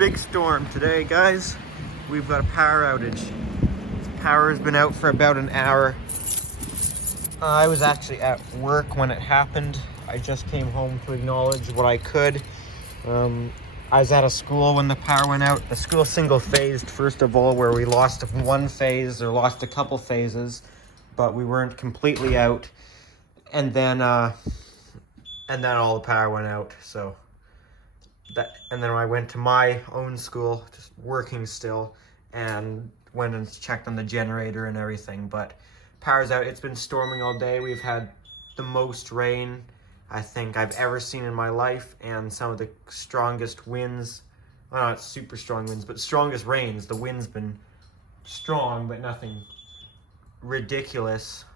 Big storm today, guys. We've got a power outage. Power has been out for about an hour. I was actually at work when it happened. I just came home to acknowledge what I could. I was at a school when the power went out. The school single-phased, first of all, where we lost one phase or lost a couple phases, but we weren't completely out. And then all the power went out. So and then I went to my own school, just working still, and went and checked on the generator and everything. But power's out. It's been storming all day. We've had the most rain I think I've ever seen in my life, and some of the strongest winds. Well, not super strong winds, but strongest rains. The wind's been strong, but nothing ridiculous.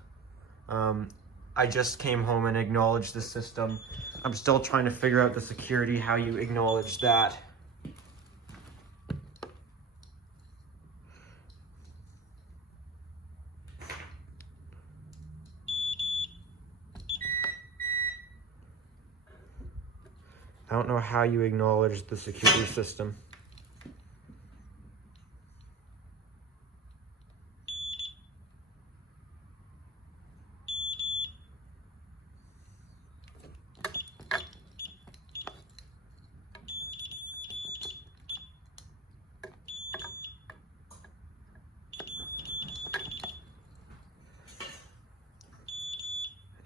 I just came home and acknowledged the system. I'm still trying to figure out the security, how you acknowledge that. I don't know how you acknowledge the security system.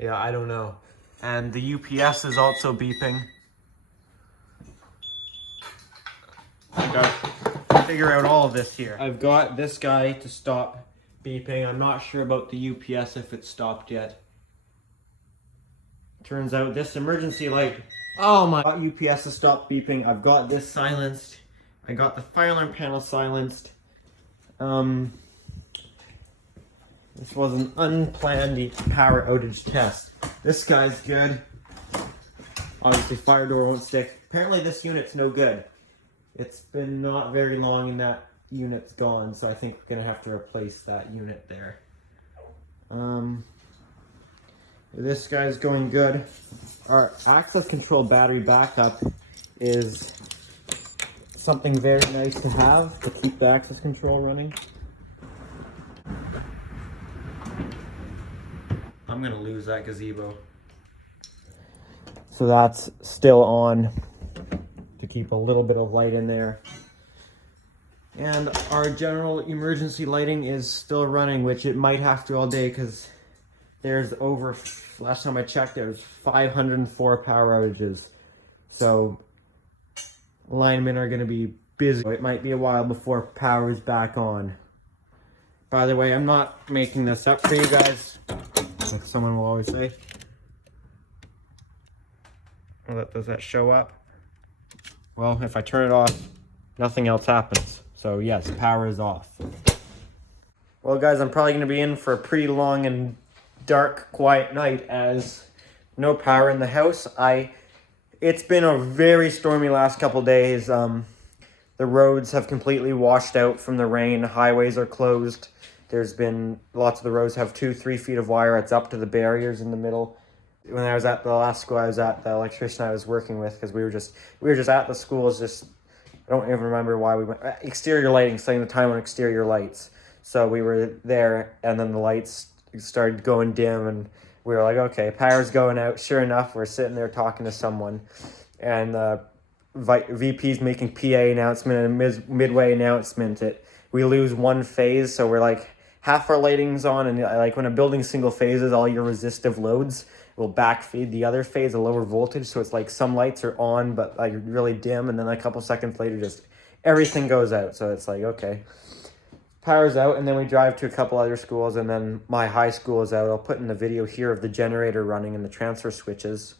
Yeah, I don't know. And the UPS is also beeping. I gotta figure out all of this here. I've got this guy to stop beeping. I'm not sure about the UPS if it stopped yet. Turns out this emergency light, oh my, UPS has stopped beeping. I've got this silenced. I got the fire alarm panel silenced. This was an unplanned power outage test. This guy's good. Obviously fire door won't stick. Apparently this unit's no good. It's been not very long and that unit's gone, so I think we're gonna have to replace that unit there. This guy's going good. Our access control battery backup is something very nice to have to keep the access control running. I'm gonna lose that gazebo. So that's still on to keep a little bit of light in there. And our general emergency lighting is still running, which it might have to all day because there's over, last time I checked, there was 504 power outages. So linemen are gonna be busy. It might be a while before power is back on. By the way, I'm not making this up for you guys, like someone will always say. Does that show up? Well, if I turn it off, nothing else happens. So yes, power is off. Well guys, I'm probably gonna be in for a pretty long and dark, quiet night as no power in the house. It's been a very stormy last couple days. The roads have completely washed out from the rain. Highways are closed. There's been lots of the roads have 2-3 feet of wire. It's up to the barriers in the middle. When I was at the last school I was at, the electrician I was working with, because we were just at the schools, I don't even remember why we went. Exterior lighting, setting the time on exterior lights. So we were there, and then the lights started going dim, and we were like, okay, power's going out. Sure enough, we're sitting there talking to someone, and VP's making PA announcement and midway announcement. We lose one phase, so we're like half our lighting's on, and like when a building's single phases, all your resistive loads will backfeed the other phase, a lower voltage. So it's like some lights are on, but like really dim, and then a couple seconds later, just everything goes out. So it's like, okay, power's out, and then we drive to a couple other schools, and then my high school is out. I'll put in the video here of the generator running and the transfer switches.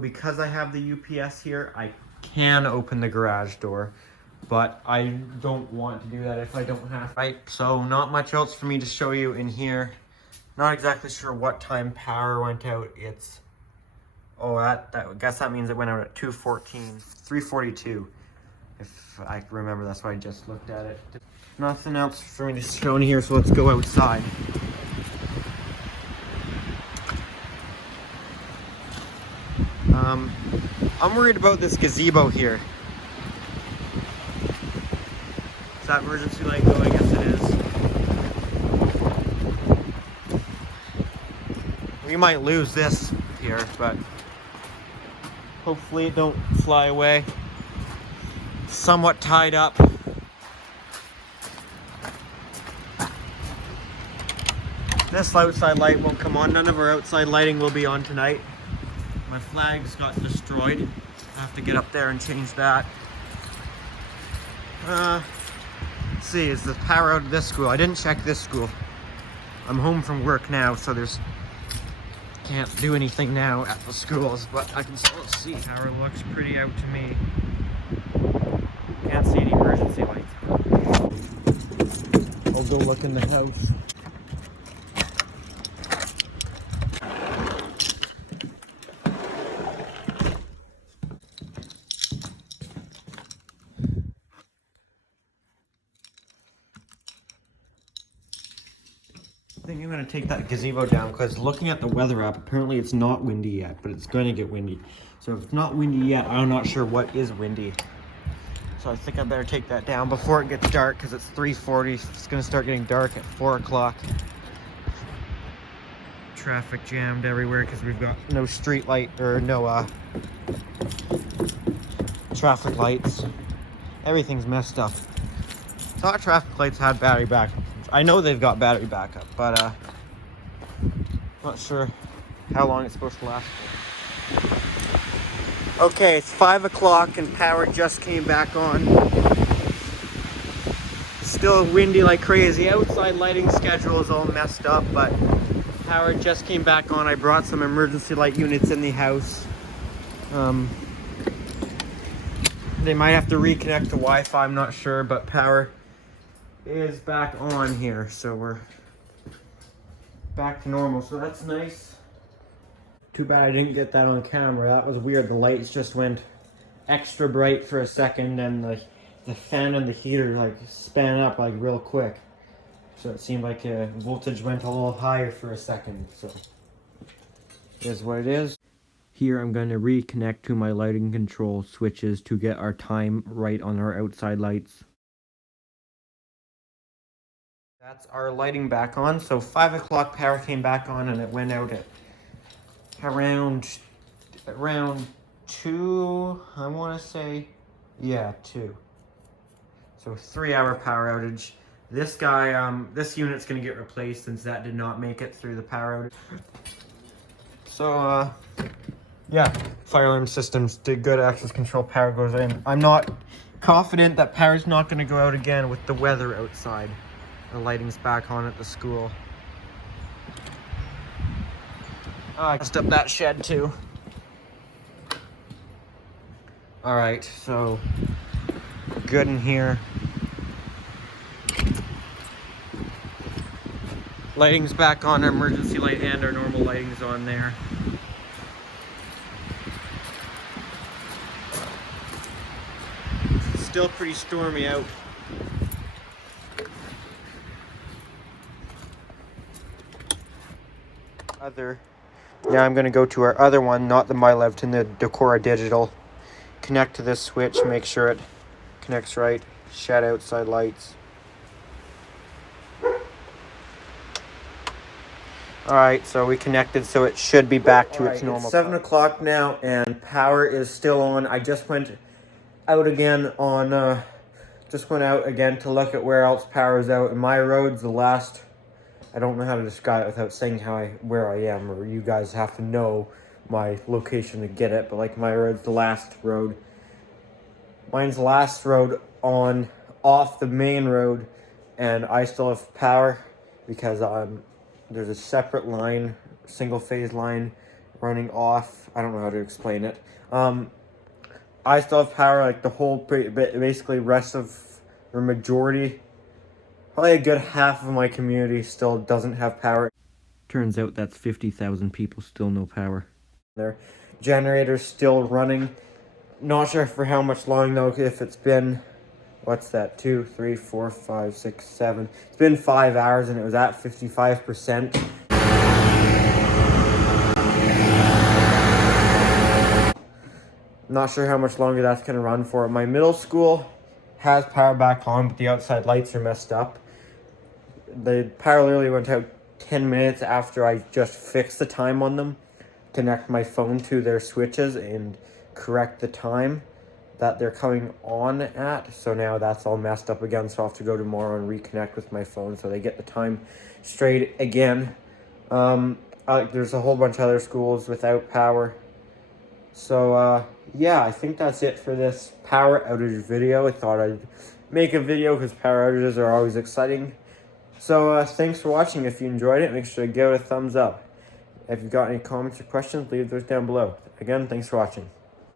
Because I have the UPS here, I can open the garage door, but I don't want to do that if I don't have to. Right, so not much else for me to show you in here. Not exactly sure what time power went out. It's, I guess that means it went out at 3:42. If I remember, that's why I just looked at it. Nothing else for me to show in here, so let's go outside. I'm worried about this gazebo here. Is that emergency light go? I guess it is. We might lose this here, but hopefully it don't fly away. Somewhat tied up. This outside light won't come on. None of our outside lighting will be on tonight. My flags got destroyed. I have to get up there and change that. Let's see, is the power out of this school? I didn't check this school. I'm home from work now, so can't do anything now at the schools, but I can still see. Power looks pretty out to me. Can't see any emergency lights. I'll go look in the house. I think I'm going to take that gazebo down because looking at the weather app, apparently it's not windy yet, but it's going to get windy. So if it's not windy yet, I'm not sure what is windy. So I think I better take that down before it gets dark because it's 3:40. It's going to start getting dark at 4 o'clock. Traffic jammed everywhere because we've got no street light or no traffic lights. Everything's messed up. Thought traffic lights had battery backup. I know they've got battery backup, but not sure how long it's supposed to last for. Okay, it's 5 o'clock and power just came back on. Still windy like crazy. Outside lighting schedule is all messed up, but power just came back on. I brought some emergency light units in the house. They might have to reconnect to Wi-Fi, I'm not sure, but power is back on here, so we're back to normal, so that's nice. Too bad I didn't get that on camera. That was weird. The lights just went extra bright for a second, and the fan and the heater like span up like real quick, so it seemed like voltage went a little higher for a second. So it is what it is. Here I'm going to reconnect to my lighting control switches to get our time right on our outside lights. That's our lighting back on. So 5 o'clock power came back on and it went out at around 2, I want to say, yeah, 2. So 3-hour power outage. This guy, this unit's going to get replaced since that did not make it through the power outage. So, yeah, fire alarm systems did good. Access control power goes in. I'm not confident that power's not going to go out again with the weather outside. The lighting's back on at the school. I messed up that shed too. Alright, so good in here. Lighting's back on, our emergency light and our normal lighting's on there. It's still pretty stormy out. Now I'm going to go to our other one, not the MyLevton, the Decora Digital. Connect to this switch, make sure it connects right. Shed outside lights. Alright, so we connected, so it should be back to its normal. It's 7 o'clock now, and power is still on. I just went out again on, just went out again to look at where else power is out. And my road's the last. I don't know how to describe it without saying where I am, or you guys have to know my location to get it, but like my road's the last road. Mine's the last road off the main road, and I still have power because there's a separate line, single phase line running off. I don't know how to explain it. I still have power, like the whole, basically rest of, or majority, probably a good half of my community still doesn't have power. Turns out that's 50,000 people still no power. Their generator's still running. Not sure for how much long though, if it's been what's that, 2, 3, 4, 5, 6, 7. It's been 5 hours and it was at 55%. Not sure how much longer that's going to run for. My middle school has power back on, but the outside lights are messed up. The power literally went out 10 minutes after I just fixed the time on them. Connect my phone to their switches and correct the time that they're coming on at. So now that's all messed up again, so I'll have to go tomorrow and reconnect with my phone so they get the time straight again. There's a whole bunch of other schools without power. So yeah, I think that's it for this power outage video. I thought I'd make a video because power outages are always exciting. So thanks for watching. If you enjoyed it, make sure to give it a thumbs up. If you've got any comments or questions, leave those down below. Again, thanks for watching.